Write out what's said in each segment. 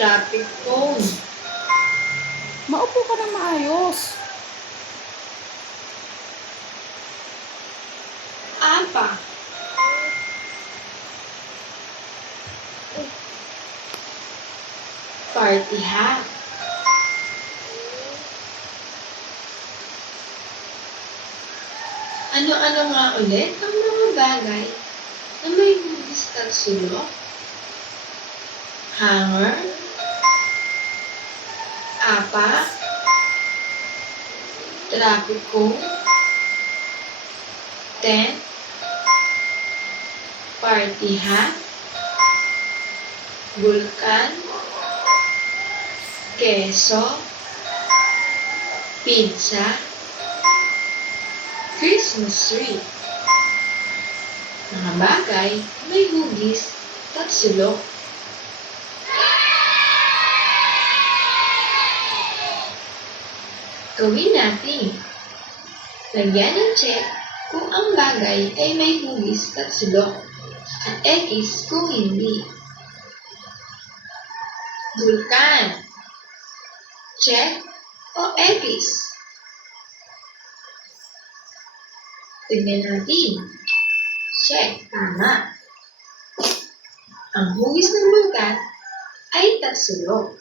Traffic cone. Maupo ka ng maayos. Apa. Party hat. Ano-ano nga ulit ang mga bagay na may hugis at sulok? Hanger, apa, traffic cone, tent, party hat, bulkan, keso, pizza, Christmas tree. Mga bagay may hugis at sulok. Gawin natin. Lagyan ng check kung ang bagay ay may hugis at sulok at X kung hindi. Bulkan. Check o X. Tignan natin. Check. Tama. Ang hugis ng bulkan ay tatsulok.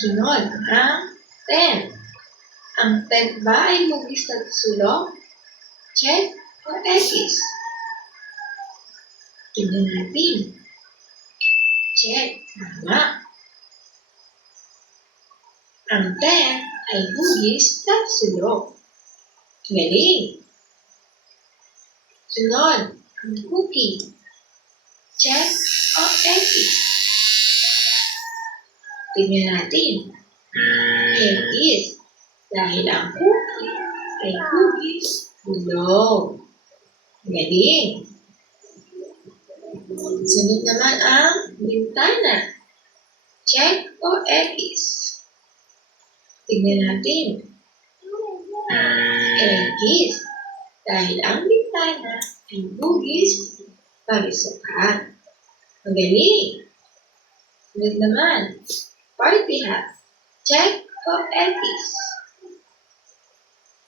Sunod ang tent. Ang tent ba ay hugis tatsulok? Check o X. Tignan natin. Check. Tama. Ang tent ay hugis tatsulok. Galing! Sunod, ang cookie. Check o X. Tingnan natin. X. Dahil ang cookie ay hugis bulong. Galing! Sunod naman ang bintana. Check o X. Tingnan natin. X. Dahil ang bintana ay hugis pagisukan. Magaling! Sunod naman, party hat. Check o X.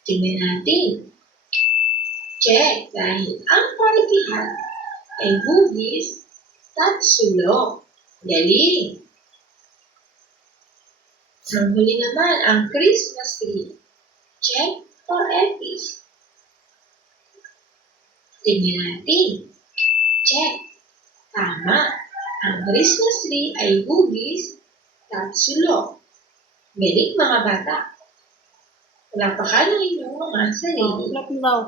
Tingnan natin. Check dahil ang party hat ay hugis tatsulok. Galing! Ang huli naman ang Christmas tree. Check or X. Tingnan natin. Check. Tama. Ang Christmas tree ay hugis tatsulok. Galing mga bata. Palapakan ng inyong mga sarili. Clap daw.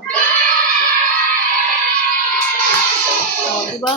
Diba?